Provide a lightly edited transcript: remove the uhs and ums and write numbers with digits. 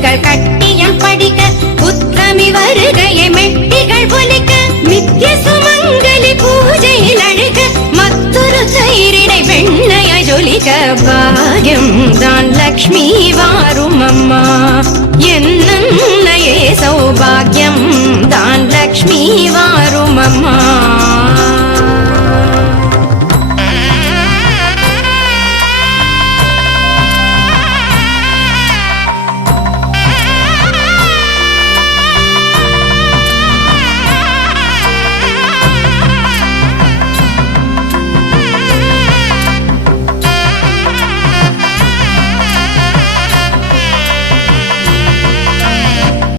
கட்டுகள் கட்டியம் படிக்க புத்திரமி வருகையை மெட்டிகள் ஒலிக்க நித்திய சுமங்கலி பூஜையில் அழுக மற்றொரு தயிரிடை வெண்ணைய ஜொலிக்க பாகியம் தான் லக்ஷ்மி வாரும் அம்மா என்னையே சௌபாகியம் தான் லக்ஷ்மி